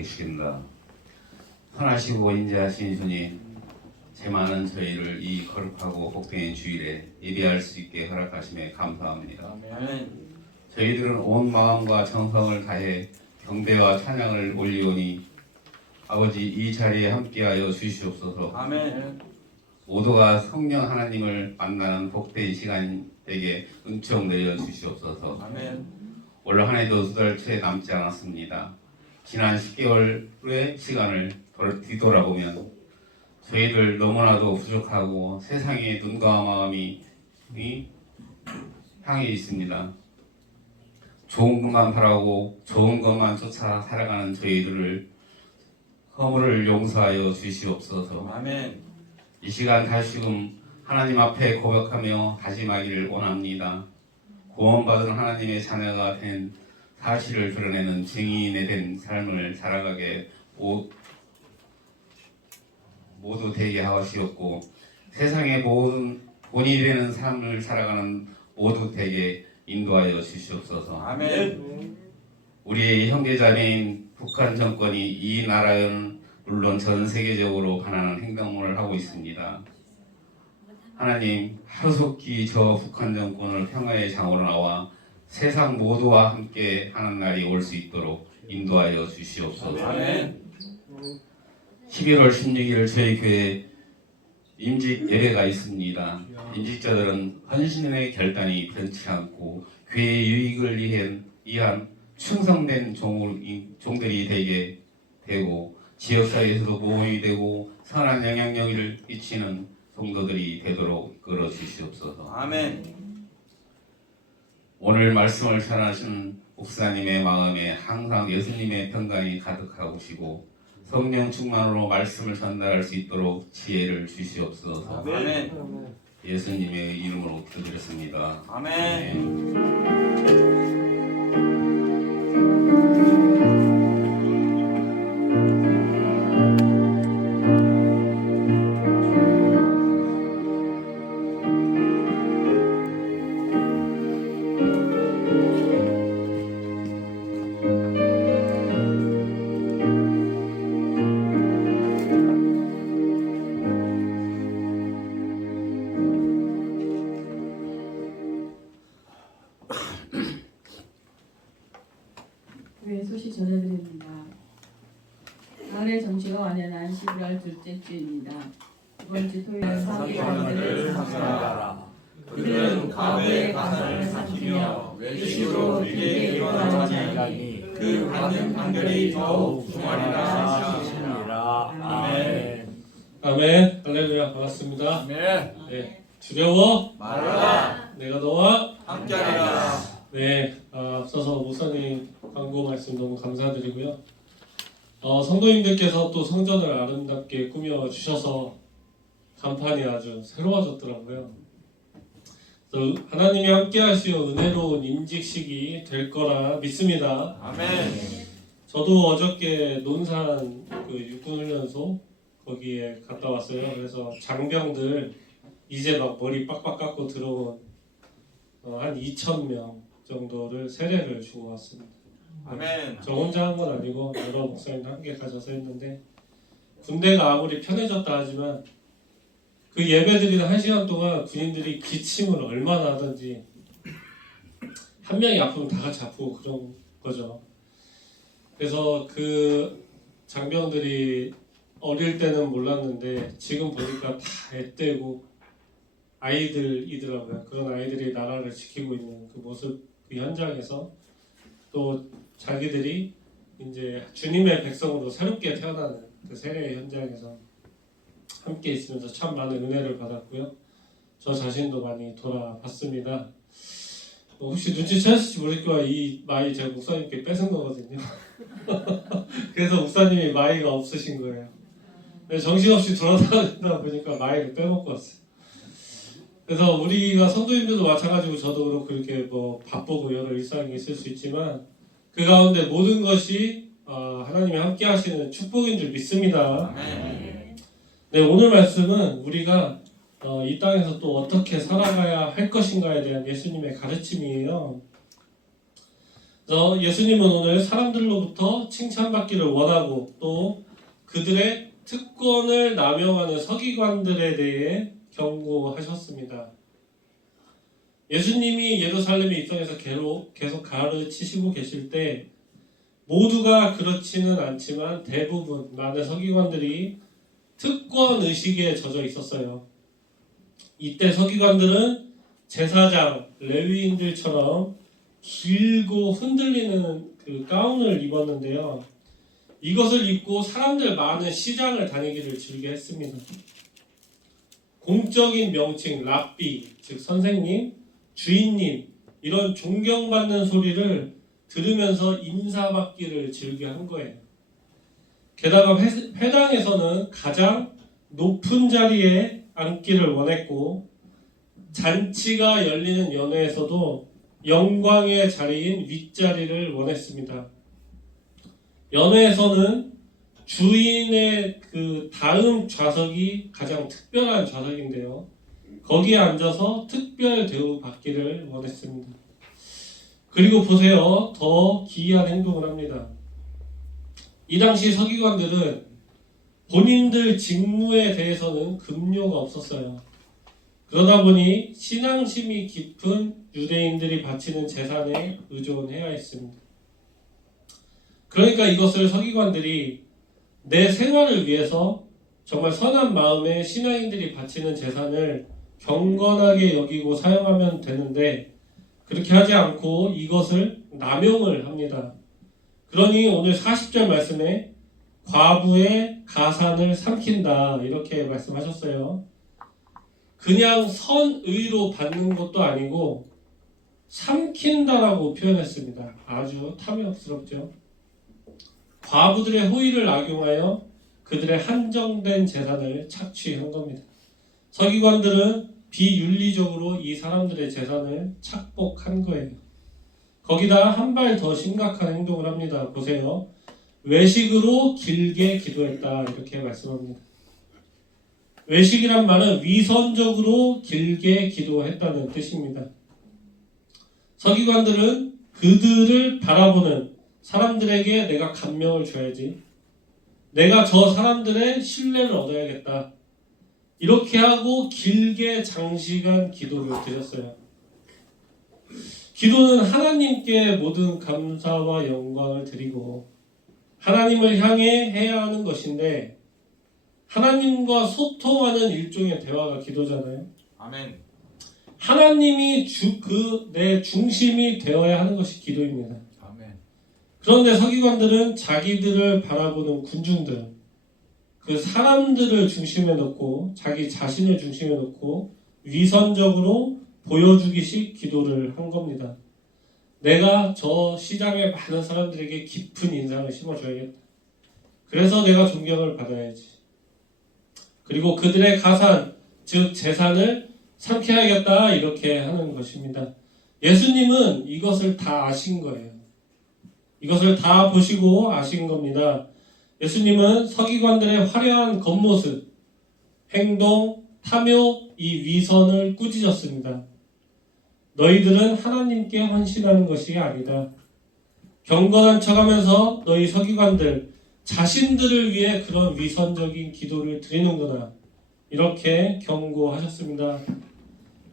계시겠습니다. 선하시고 인자하신 주님, 제 많은 저희를 이 거룩하고 복된 주일에 예배할 수 있게 허락하심에 감사합니다. 아멘. 저희들은 온 마음과 정성을 다해 경배와 찬양을 올리오니 아버지 이 자리에 함께하여 주시옵소서. 아멘. 모두가 성령 하나님을 만나는 복된 시간 되게 은총 내려 주시옵소서. 아멘. 올 한 해도 2달 채 남지 않았습니다. 지난 10개월의 시간을 뒤돌아보면 저희들 너무나도 부족하고 세상의 눈과 마음이 향해 있습니다. 좋은 것만 바라고 좋은 것만 쫓아 살아가는 저희들을 허물을 용서하여 주시옵소서. 아멘. 이 시간 다시금 하나님 앞에 고백하며 다짐하기를 원합니다. 구원받은 하나님의 자녀가 된 사실을 드러내는 증인에 된 삶을 살아가게 모두 되게 하시옵고 세상의 모든 본이 되는 삶을 살아가는 모두 되게 인도하여 주시옵소서. 아멘. 우리의 형제자매인 북한 정권이 이 나라는 물론 전 세계적으로 가난한 행동을 하고 있습니다. 하나님, 하루속히 저 북한 정권을 평화의 장으로 나와 세상 모두와 함께 하는 날이 올 수 있도록 인도하여 주시옵소서. 아멘. 11월 16일 저희 교회 임직 예배가 있습니다. 임직자들은 헌신의 결단이 변치 않고 교회의 유익을 위한 충성된 종들이 되게 되고 지역사회에서도 모험이 되고 선한 영향력을 끼치는 성도들이 되도록 이끌어 주시옵소서. 아멘. 오늘 말씀을 전하신 목사님의 마음에 항상 예수님의 평강이 가득하시고 성령 충만으로 말씀을 전달할 수 있도록 지혜를 주시옵소서. 아멘. 예수님의 이름으로 기도드렸습니다. 아멘. 교회 소식 전해드립니다. 가을의 정치가 완연한 11월 둘째 주입니다. 이번 주 토요일 사기관들을 상징하라. 그들은 과거의 가설을 삼키며 외식으로 길게 일어나지 아니하니 그 받는 판결이 더욱 중하리라 하시니라. 아멘. 아멘. 할렐루야. 반갑습니다. 아멘. 네, 두려워 말라. 내가 너와 함께하리라. 네, 앞서서 목사님 광고 말씀 너무 감사드리고요. 성도님들께서 또 성전을 아름답게 꾸며 주셔서 간판이 아주 새로워졌더라고요. 그래서 하나님이 함께하시어 은혜로운 임직식이 될 거라 믿습니다. 아멘. 저도 어저께 논산 그 육군훈련소 거기에 갔다 왔어요. 그래서 장병들 이제 막 머리 빡빡 깎고 들어온 한 2,000명 정도를 세례를 주고 왔습니다. 아멘. 저 혼자 한 건 아니고 여러 목사님 함께 가셔서 했는데 군대가 아무리 편해졌다 하지만 그 예배드리는 1시간 동안 군인들이 기침을 얼마나 하든지 한 명이 아프면 다 같이 아프고 그런 거죠. 그래서 그 장병들이 어릴 때는 몰랐는데 지금 보니까 다 애떼고 아이들이더라고요. 그런 아이들이 나라를 지키고 있는 그 모습, 그 현장에서 또 자기들이 이제 주님의 백성으로 새롭게 태어나는 그 세례의 현장에서 함께 있으면서 참 많은 은혜를 받았고요. 저 자신도 많이 돌아봤습니다. 혹시 눈치채셨을지 모르겠지만 이 마이 제가 목사님께 뺏은 거거든요. 그래서 목사님이 마이가 없으신 거예요. 정신없이 돌아다니다 보니까 마이를 빼먹고 왔어요. 그래서 우리가 성도님들도 마찬가지고 저도 그렇고 이렇게 뭐 바쁘고 여러 일상이 있을 수 있지만 그 가운데 모든 것이 하나님이 함께 하시는 축복인 줄 믿습니다. 아멘. 네, 오늘 말씀은 우리가 이 땅에서 또 어떻게 살아가야 할 것인가에 대한 예수님의 가르침이에요. 그래서 예수님은 오늘 사람들로부터 칭찬받기를 원하고 또 그들의 특권을 남용하는 서기관들에 대해 경고하셨습니다. 예수님이 예루살렘에 입성해서 계속 가르치시고 계실 때 모두가 그렇지는 않지만 대부분 많은 서기관들이 특권 의식에 젖어 있었어요. 이때 서기관들은 제사장, 레위인들처럼 길고 흔들리는 그 가운을 입었는데요. 이것을 입고 사람들 많은 시장을 다니기를 즐겨 했습니다. 공적인 명칭 랍비, 즉 선생님, 주인님 이런 존경받는 소리를 들으면서 인사받기를 즐겨한 거예요. 게다가 회당에서는 가장 높은 자리에 앉기를 원했고 잔치가 열리는 연회에서도 영광의 자리인 윗자리를 원했습니다. 연회에서는 주인의 그 다음 좌석이 가장 특별한 좌석인데요. 거기에 앉아서 특별 대우 받기를 원했습니다. 그리고 보세요. 더 기이한 행동을 합니다. 이 당시 서기관들은 본인들 직무에 대해서는 급료가 없었어요. 그러다 보니 신앙심이 깊은 유대인들이 바치는 재산에 의존해야 했습니다. 그러니까 이것을 서기관들이 내 생활을 위해서 정말 선한 마음에 신앙인들이 바치는 재산을 경건하게 여기고 사용하면 되는데 그렇게 하지 않고 이것을 남용을 합니다. 그러니 오늘 40절 말씀에 과부의 가산을 삼킨다 이렇게 말씀하셨어요. 그냥 선의로 받는 것도 아니고 삼킨다라고 표현했습니다. 아주 탐욕스럽죠. 과부들의 호의를 악용하여 그들의 한정된 재산을 착취한 겁니다. 서기관들은 비윤리적으로 이 사람들의 재산을 착복한 거예요. 거기다 한 발 더 심각한 행동을 합니다. 보세요. 외식으로 길게 기도했다 이렇게 말씀합니다. 외식이란 말은 위선적으로 길게 기도했다는 뜻입니다. 서기관들은 그들을 바라보는 사람들에게 내가 감명을 줘야지, 내가 저 사람들의 신뢰를 얻어야겠다 이렇게 하고 길게 장시간 기도를 드렸어요. 기도는 하나님께 모든 감사와 영광을 드리고 하나님을 향해 해야 하는 것인데 하나님과 소통하는 일종의 대화가 기도잖아요. 아멘. 하나님이 내 중심이 되어야 하는 것이 기도입니다. 아멘. 그런데 서기관들은 자기들을 바라보는 군중들, 그 사람들을 중심에 놓고 자기 자신을 중심에 놓고 위선적으로 보여주기식 기도를 한 겁니다. 내가 저 시장의 많은 사람들에게 깊은 인상을 심어줘야겠다. 그래서 내가 존경을 받아야지. 그리고 그들의 가산, 즉 재산을 삼켜야겠다 이렇게 하는 것입니다. 예수님은 이것을 다 아신 거예요. 이것을 다 보시고 아신 겁니다. 예수님은 서기관들의 화려한 겉모습, 행동, 탐욕, 이 위선을 꾸짖었습니다. 너희들은 하나님께 헌신하는 것이 아니다. 경건한 척하면서 너희 서기관들 자신들을 위해 그런 위선적인 기도를 드리는구나 이렇게 경고하셨습니다.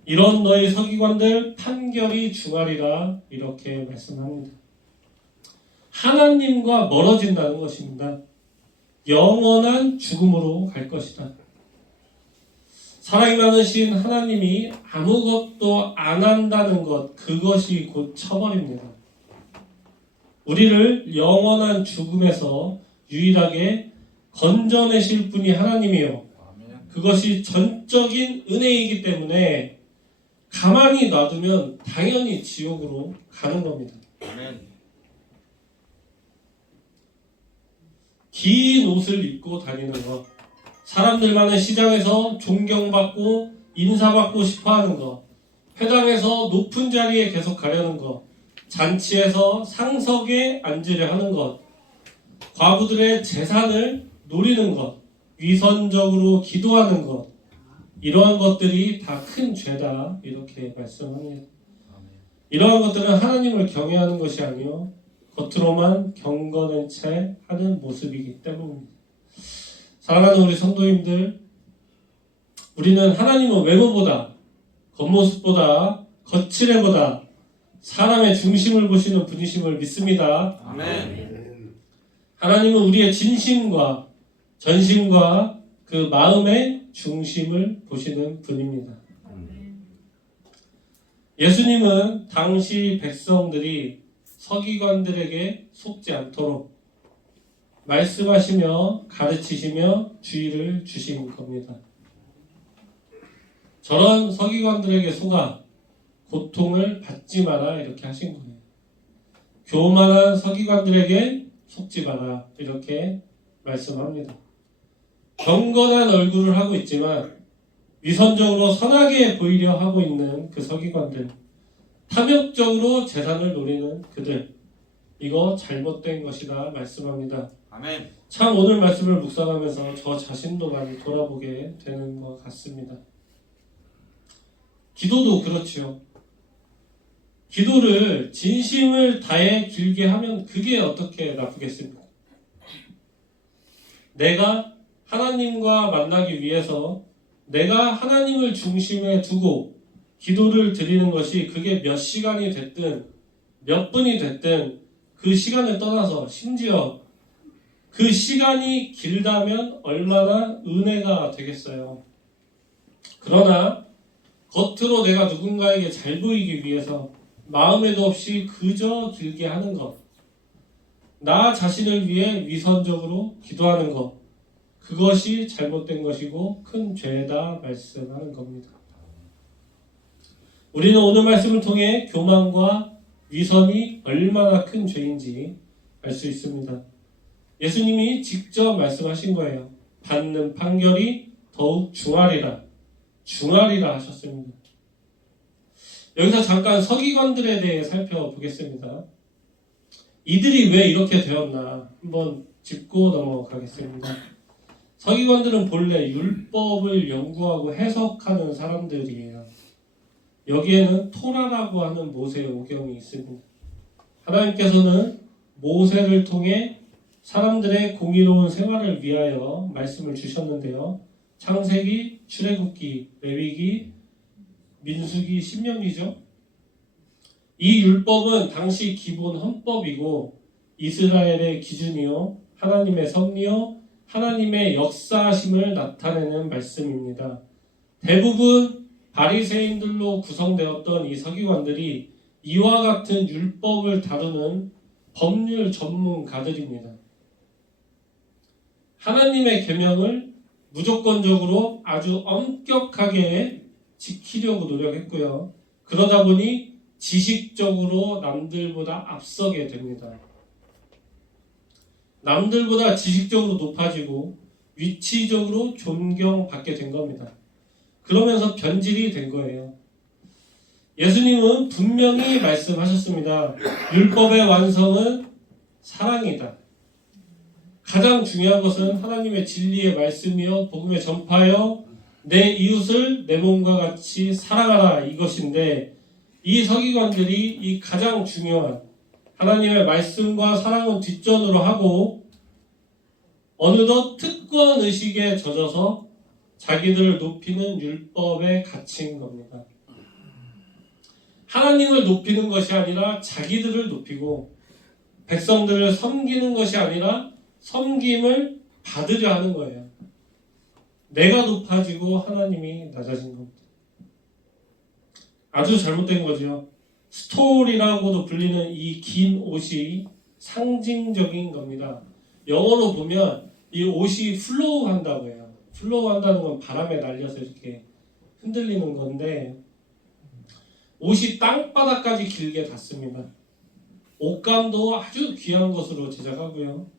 이런 너희 서기관들 판결이 중하리라 이렇게 말씀합니다. 하나님과 멀어진다는 것입니다. 영원한 죽음으로 갈 것이다. 사랑이 많으신 하나님이 아무것도 안 한다는 것, 그것이 곧 처벌입니다. 우리를 영원한 죽음에서 유일하게 건져내실 분이 하나님이요. 그것이 전적인 은혜이기 때문에 가만히 놔두면 당연히 지옥으로 가는 겁니다. 아멘. 긴 옷을 입고 다니는 것, 사람들 많은 시장에서 존경받고 인사받고 싶어하는 것, 회당에서 높은 자리에 계속 가려는 것, 잔치에서 상석에 앉으려 하는 것, 과부들의 재산을 노리는 것, 위선적으로 기도하는 것, 이러한 것들이 다 큰 죄다 이렇게 말씀합니다. 이러한 것들은 하나님을 경외하는 것이 아니요 겉으로만 경건한 채 하는 모습이기 때문입니다. 사랑하는 우리 성도님들, 우리는 하나님은 외모보다, 겉모습보다, 거칠애보다 사람의 중심을 보시는 분이심을 믿습니다. 아멘. 하나님은 우리의 진심과 전심과 그 마음의 중심을 보시는 분입니다. 예수님은 당시 백성들이 서기관들에게 속지 않도록 말씀하시며 가르치시며 주의를 주신 겁니다. 저런 서기관들에게 속아 고통을 받지 마라 이렇게 하신 거예요. 교만한 서기관들에게 속지 마라 이렇게 말씀합니다. 경건한 얼굴을 하고 있지만 위선적으로 선하게 보이려 하고 있는 그 서기관들, 탐욕적으로 재산을 노리는 그들, 이거 잘못된 것이다 말씀합니다. 아멘. 참 오늘 말씀을 묵상하면서 저 자신도 많이 돌아보게 되는 것 같습니다. 기도도 그렇지요. 기도를 진심을 다해 길게 하면 그게 어떻게 나쁘겠습니까? 내가 하나님과 만나기 위해서 내가 하나님을 중심에 두고 기도를 드리는 것이 그게 몇 시간이 됐든 몇 분이 됐든 그 시간을 떠나서 심지어 그 시간이 길다면 얼마나 은혜가 되겠어요. 그러나 겉으로 내가 누군가에게 잘 보이기 위해서 마음에도 없이 그저 길게 하는 것, 나 자신을 위해 위선적으로 기도하는 것, 그것이 잘못된 것이고 큰 죄다 말씀하는 겁니다. 우리는 오늘 말씀을 통해 교만과 위선이 얼마나 큰 죄인지 알 수 있습니다. 예수님이 직접 말씀하신 거예요. 받는 판결이 더욱 중하리라 하셨습니다. 여기서 잠깐 서기관들에 대해 살펴보겠습니다. 이들이 왜 이렇게 되었나 한번 짚고 넘어가겠습니다. 서기관들은 본래 율법을 연구하고 해석하는 사람들이에요. 여기에는 토라라고 하는 모세 오경이 있습니다. 하나님께서는 모세를 통해 사람들의 공의로운 생활을 위하여 말씀을 주셨는데요. 창세기, 출애굽기, 레위기, 민수기, 신명기죠. 이 율법은 당시 기본 헌법이고 이스라엘의 기준이요, 하나님의 섭리요, 하나님의 역사하심을 나타내는 말씀입니다. 대부분 바리새인들로 구성되었던 이 서기관들이 이와 같은 율법을 다루는 법률 전문가들입니다. 하나님의 계명을 무조건적으로 아주 엄격하게 지키려고 노력했고요. 그러다 보니 지식적으로 남들보다 앞서게 됩니다. 남들보다 지식적으로 높아지고 위치적으로 존경받게 된 겁니다. 그러면서 변질이 된 거예요. 예수님은 분명히 말씀하셨습니다. 율법의 완성은 사랑이다. 가장 중요한 것은 하나님의 진리의 말씀이요 복음의 전파요 내 이웃을 내 몸과 같이 사랑하라 이것인데, 이 서기관들이 이 가장 중요한 하나님의 말씀과 사랑은 뒷전으로 하고 어느덧 특권 의식에 젖어서 자기들을 높이는 율법에 갇힌 겁니다. 하나님을 높이는 것이 아니라 자기들을 높이고 백성들을 섬기는 것이 아니라 섬김을 받으려 하는 거예요. 내가 높아지고 하나님이 낮아진 겁니다. 아주 잘못된 거죠. 스토리라고도 불리는 이 긴 옷이 상징적인 겁니다. 영어로 보면 이 옷이 플로우 한다고 해요. 플로우 한다는 건 바람에 날려서 이렇게 흔들리는 건데, 옷이 땅바닥까지 길게 닿습니다. 옷감도 아주 귀한 것으로 제작하고요.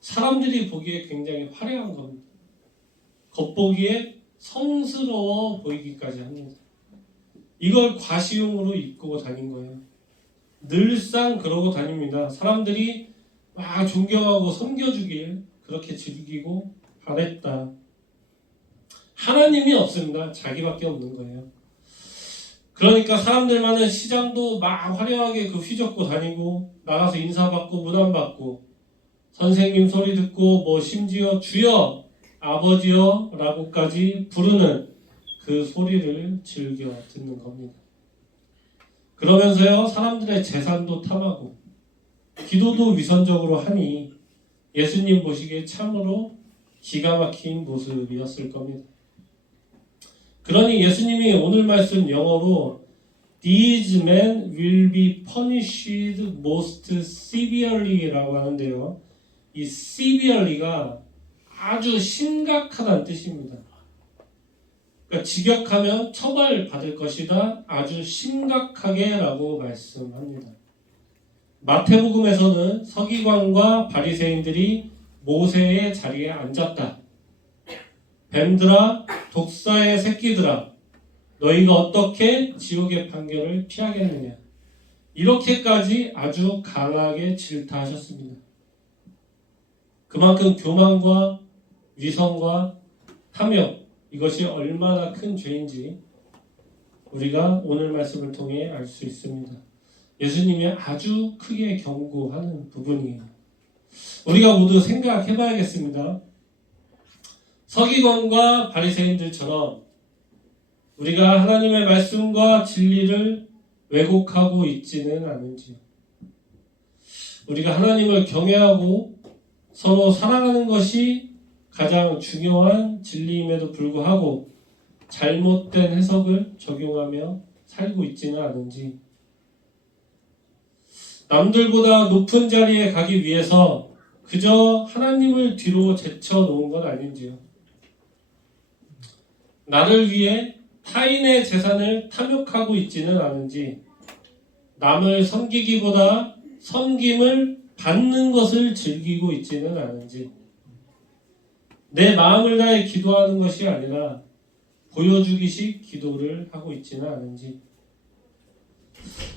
사람들이 보기에 굉장히 화려한 겁니다. 겉보기에 성스러워 보이기까지 합니다. 이걸 과시용으로 입고 다닌 거예요. 늘상 그러고 다닙니다. 사람들이 막 존경하고 섬겨주길 그렇게 즐기고 바랬다. 하나님이 없습니다. 자기밖에 없는 거예요. 그러니까 사람들 많은 시장도 막 화려하게 그 휘젓고 다니고 나가서 인사받고 문안받고 선생님 소리 듣고 뭐 심지어 주여 아버지여 라고까지 부르는 그 소리를 즐겨 듣는 겁니다. 그러면서요 사람들의 재산도 탐하고 기도도 위선적으로 하니 예수님 보시기에 참으로 기가 막힌 모습이었을 겁니다. 그러니 예수님이 오늘 말씀 영어로 These men will be punished most severely 라고 하는데요. 이 severely가 아주 심각하다는 뜻입니다. 그러니까 직역하면 처벌받을 것이다. 아주 심각하게 라고 말씀합니다. 마태복음에서는 서기관과 바리새인들이 모세의 자리에 앉았다. 뱀들아 독사의 새끼들아 너희가 어떻게 지옥의 판결을 피하겠느냐. 이렇게까지 아주 강하게 질타하셨습니다. 그만큼 교만과 위선과 탐욕 이것이 얼마나 큰 죄인지 우리가 오늘 말씀을 통해 알 수 있습니다. 예수님이 아주 크게 경고하는 부분이에요. 우리가 모두 생각해 봐야겠습니다. 서기관과 바리새인들처럼 우리가 하나님의 말씀과 진리를 왜곡하고 있지는 않은지요. 우리가 하나님을 경외하고 서로 사랑하는 것이 가장 중요한 진리임에도 불구하고 잘못된 해석을 적용하며 살고 있지는 않은지, 남들보다 높은 자리에 가기 위해서 그저 하나님을 뒤로 제쳐놓은 건 아닌지요. 나를 위해 타인의 재산을 탐욕하고 있지는 않은지, 남을 섬기기보다 섬김을 받는 것을 즐기고 있지는 않은지, 내 마음을 다해 기도하는 것이 아니라 보여주기식 기도를 하고 있지는 않은지,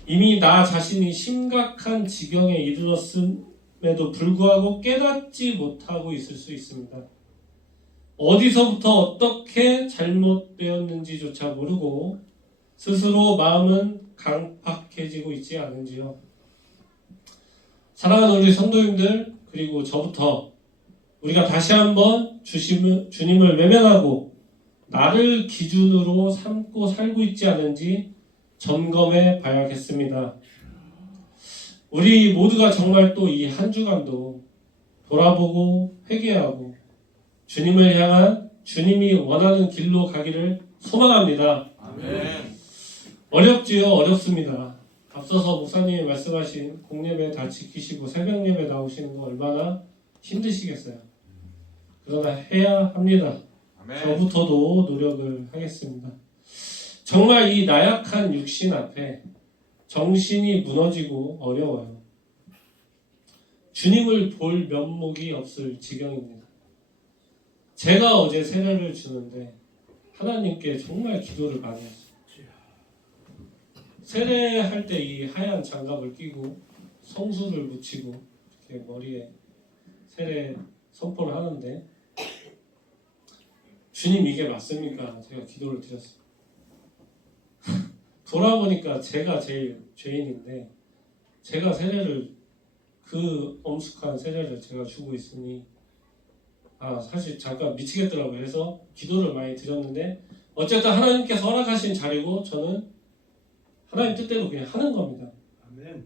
이미 나 자신이 심각한 지경에 이르렀음에도 불구하고 깨닫지 못하고 있을 수 있습니다. 어디서부터 어떻게 잘못되었는지조차 모르고 스스로 마음은 강팍해지고 있지 않은지요. 사랑하는 우리 성도님들, 그리고 저부터 우리가 다시 한번 주님을 외면하고 나를 기준으로 삼고 살고 있지 않은지 점검해 봐야겠습니다. 우리 모두가 정말 또 이 한 주간도 돌아보고 회개하고 주님을 향한 주님이 원하는 길로 가기를 소망합니다. 아멘. 어렵지요? 어렵습니다. 앞서서 목사님이 말씀하신 공예배 다 지키시고 새벽 예배 나오시는 거 얼마나 힘드시겠어요. 그러나 해야 합니다. 아멘. 저부터도 노력을 하겠습니다. 정말 이 나약한 육신 앞에 정신이 무너지고 어려워요. 주님을 볼 면목이 없을 지경입니다. 제가 어제 세례를 주는데 하나님께 정말 기도를 많이 했어요. 세례할 때 이 하얀 장갑을 끼고 성수를 묻히고 이렇게 머리에 세례 선포를 하는데, 주님 이게 맞습니까? 제가 기도를 드렸어요. 돌아보니까 제가 제일 죄인인데 제가 세례를, 그 엄숙한 세례를 제가 주고 있으니 사실 잠깐 미치겠더라고요. 해서 기도를 많이 드렸는데 어쨌든 하나님께서 허락하신 자리고 저는 하나님 뜻대로 그냥 하는 겁니다. 아멘.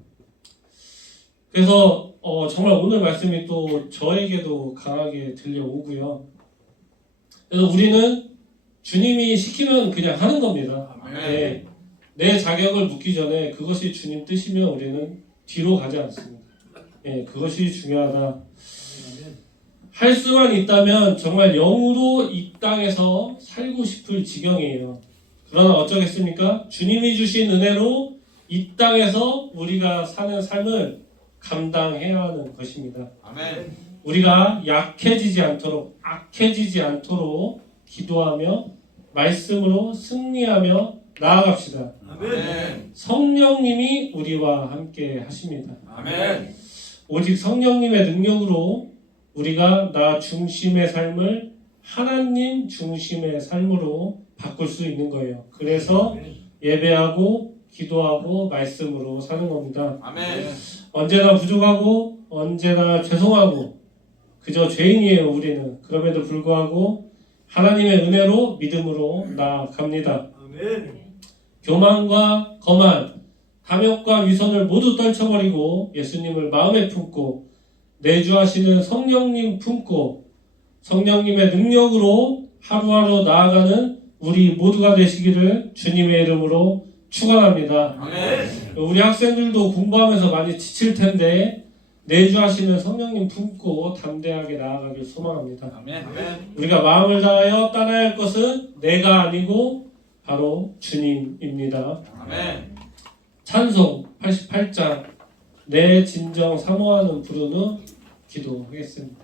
그래서 정말 오늘 말씀이 또 저에게도 강하게 들려오고요. 그래서 우리는 주님이 시키면 그냥 하는 겁니다. 아멘. 네, 내 자격을 묻기 전에 그것이 주님 뜻이면 우리는 뒤로 가지 않습니다. 네, 그것이 중요하다. 할 수만 있다면 정말 영으로 이 땅에서 살고 싶을 지경이에요. 그러나 어쩌겠습니까? 주님이 주신 은혜로 이 땅에서 우리가 사는 삶을 감당해야 하는 것입니다. 아멘. 우리가 약해지지 않도록, 악해지지 않도록 기도하며 말씀으로 승리하며 나아갑시다. 아멘. 성령님이 우리와 함께 하십니다. 아멘. 오직 성령님의 능력으로 우리가 나 중심의 삶을 하나님 중심의 삶으로 바꿀 수 있는 거예요. 그래서 예배하고 기도하고 말씀으로 사는 겁니다. 아멘. 언제나 부족하고 언제나 죄송하고 그저 죄인이에요. 우리는. 그럼에도 불구하고 하나님의 은혜로 믿음으로 나아갑니다. 교만과 거만, 탐욕과 위선을 모두 떨쳐버리고 예수님을 마음에 품고 내주하시는 성령님 품고 성령님의 능력으로 하루하루 나아가는 우리 모두가 되시기를 주님의 이름으로 축원합니다. 아멘. 우리 학생들도 공부하면서 많이 지칠 텐데 내주하시는 성령님 품고 담대하게 나아가길 소망합니다. 아멘. 우리가 마음을 다하여 따라야 할 것은 내가 아니고 바로 주님입니다. 아멘. 찬송 88장 내 진정 사모하는 부르는 기도하겠습니다.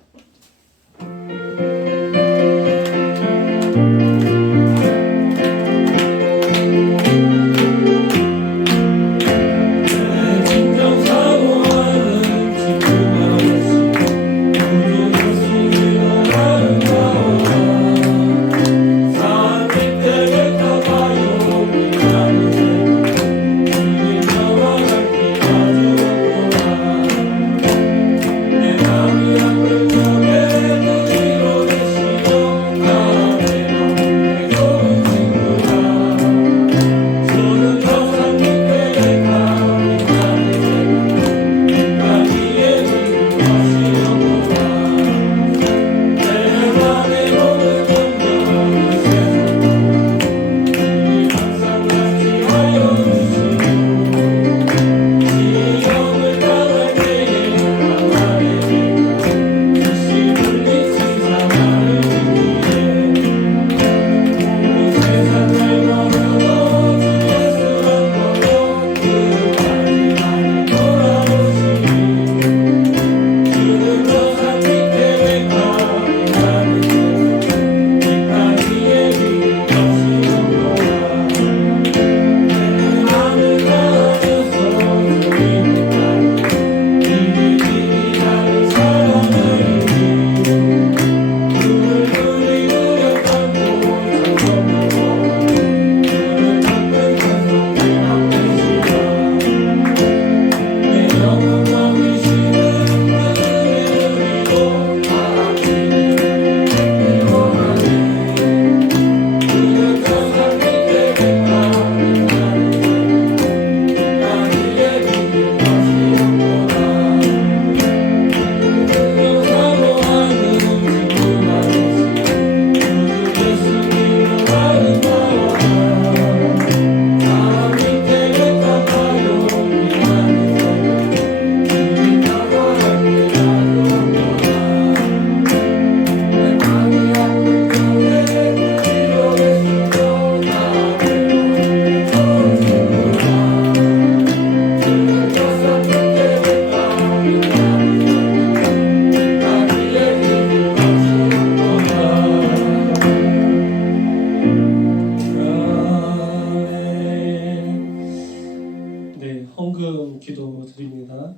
헌금 기도 드립니다.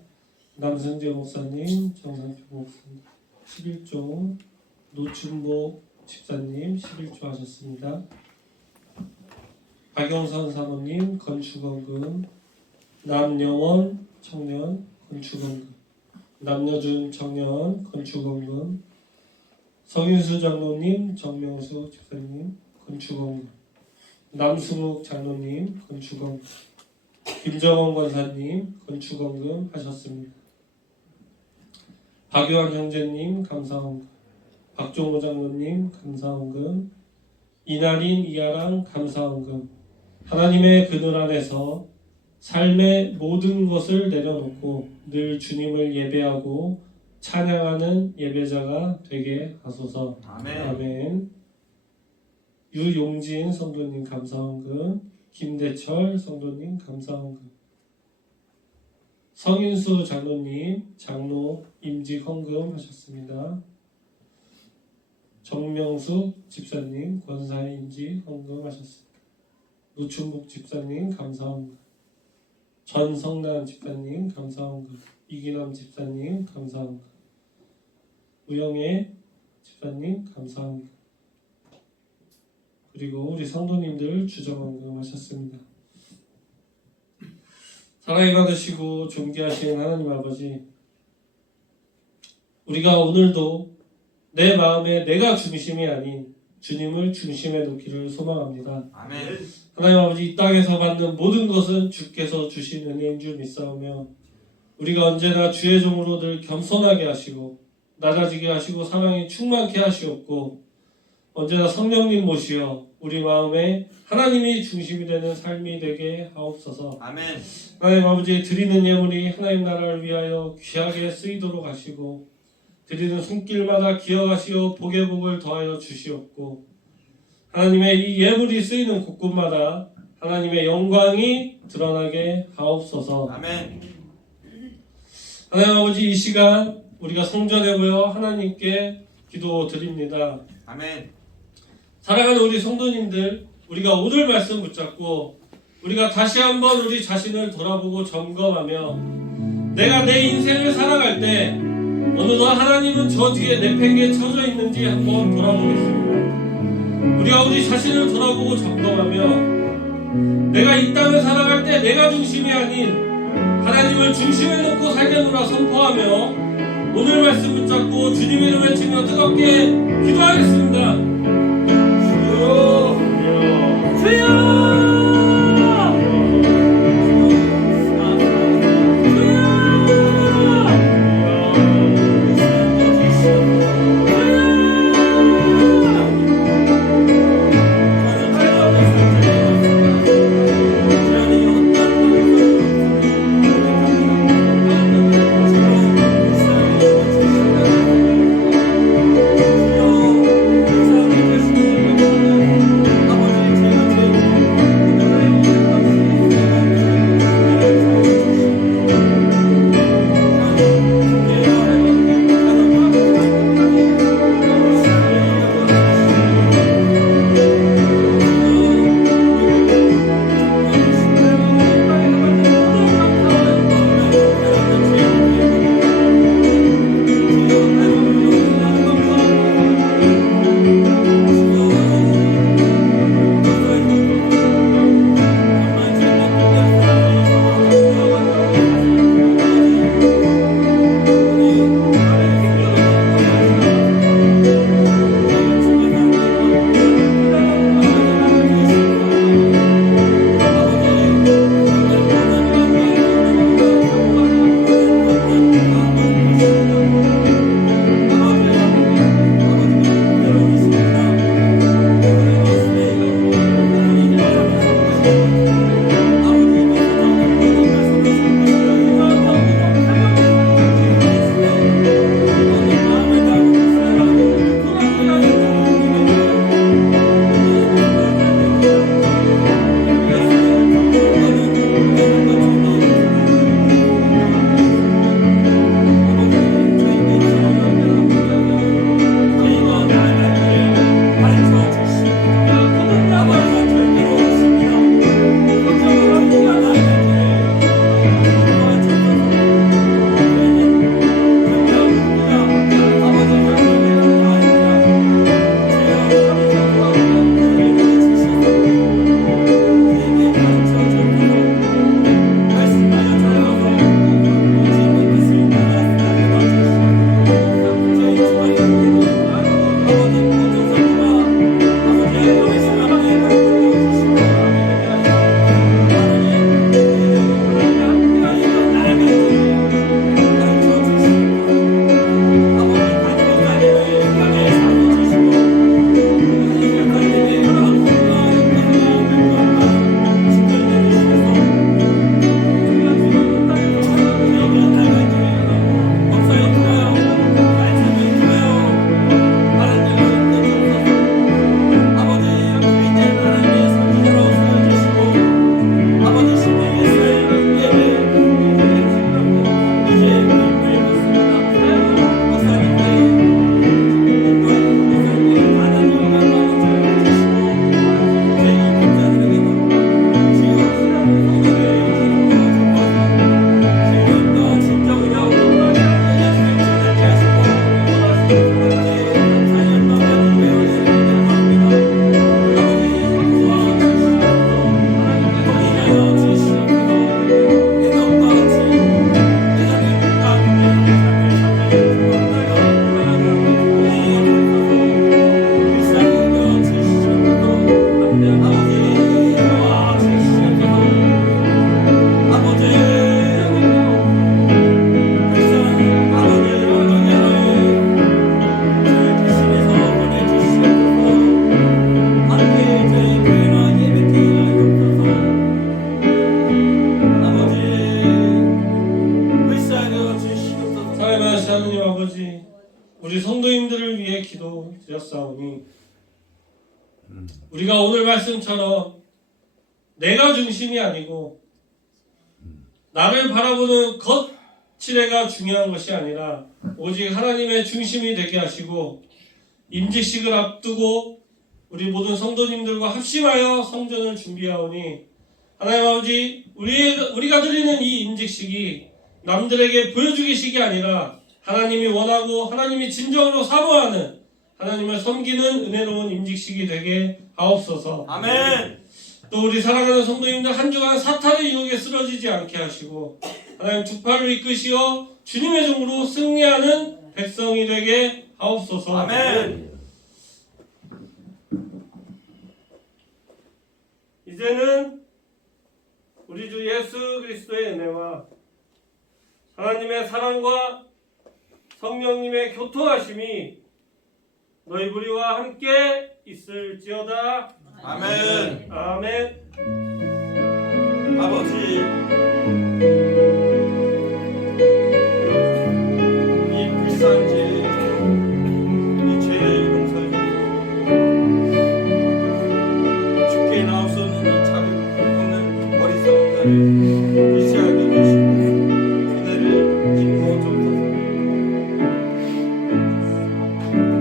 남승재 목사님, 정상표 목사님 11조, 노춘복 집사님 11조 하셨습니다. 박영선 사모님 건축원금, 남영원 청년 건축원금, 남여준 청년 건축원금, 성인수 장로님, 정명수 집사님 건축원금, 남수묵 장로님 건축원금, 김정원 권사님 건축원금 하셨습니다. 박유한 형제님 감사원금, 박종호 장로님 감사원금, 이나린 이하랑 감사원금. 하나님의 그늘 안에서 삶의 모든 것을 내려놓고 늘 주님을 예배하고 찬양하는 예배자가 되게 하소서. 아멘. 아멘. 유용진 성도님 감사원금, 김대철 성도님 감사원금, 성인수 장로님 장로 임직 헌금 하셨습니다. 정명숙 집사님 권사의 임직 헌금 하셨습니다. 노춘복 집사님 감사원금, 전성남 집사님 감사원금, 이기남 집사님 감사원금, 우영애 집사님 감사원금, 그리고 우리 성도님들 주정헌금 하셨습니다. 사랑이 받으시고 존귀하신 하나님 아버지, 우리가 오늘도 내 마음에 내가 중심이 아닌 주님을 중심에 놓기를 소망합니다. 아멘. 하나님 아버지, 이 땅에서 받는 모든 것은 주께서 주신 은혜인 줄 믿사오며 우리가 언제나 주의 종으로 늘 겸손하게 하시고 낮아지게 하시고 사랑이 충만케 하시옵고 언제나 성령님 모시어 우리 마음에 하나님이 중심이 되는 삶이 되게 하옵소서. 아멘. 하나님 아버지, 드리는 예물이 하나님 나라를 위하여 귀하게 쓰이도록 하시고 드리는 손길마다 기억하시어 복의 복을 더하여 주시옵고 하나님의 이 예물이 쓰이는 곳곳마다 하나님의 영광이 드러나게 하옵소서. 아멘. 하나님 아버지, 이 시간 우리가 성전에 모여 하나님께 기도드립니다. 아멘. 사랑하는 우리 성도님들, 우리가 오늘 말씀 붙잡고 우리가 다시 한번 우리 자신을 돌아보고 점검하며 내가 내 인생을 살아갈 때 어느덧 하나님은 저 뒤에 내팽개에 처져 있는지 한번 돌아보겠습니다. 우리가 우리 자신을 돌아보고 점검하며 내가 이 땅을 살아갈 때 내가 중심이 아닌 하나님을 중심에 놓고 살겠노라 선포하며 오늘 말씀 붙잡고 주님 이름 외치며 뜨겁게 기도하겠습니다. 위해 기도드렸사오니 우리가 오늘 말씀처럼 내가 중심이 아니고 나를 바라보는 거칠애가 중요한 것이 아니라 오직 하나님의 중심이 되게 하시고 임직식을 앞두고 우리 모든 성도님들과 합심하여 성전을 준비하오니 하나님 아버지 우리가 드리는 이 임직식이 남들에게 보여주기식이 아니라 하나님이 원하고 하나님이 진정으로 사모하는 하나님을 섬기는 은혜로운 임직식이 되게 하옵소서. 아멘. 또 우리 사랑하는 성도님들 한 주간 사탄의 유혹에 쓰러지지 않게 하시고 하나님 두 팔로 이끄시어 주님의 종으로 승리하는 백성이 되게 하옵소서. 아멘. 이제는 우리 주 예수 그리스도의 은혜와 하나님의 사랑과 성령님의 교통하심이 너희 우리와 함께 있을지어다. 아멘. 아멘. 아버지, 이 불쌍한 죄, 이 죄의 용서를 죽게 나올 수 없는 이 자격 없는 어리석은 자를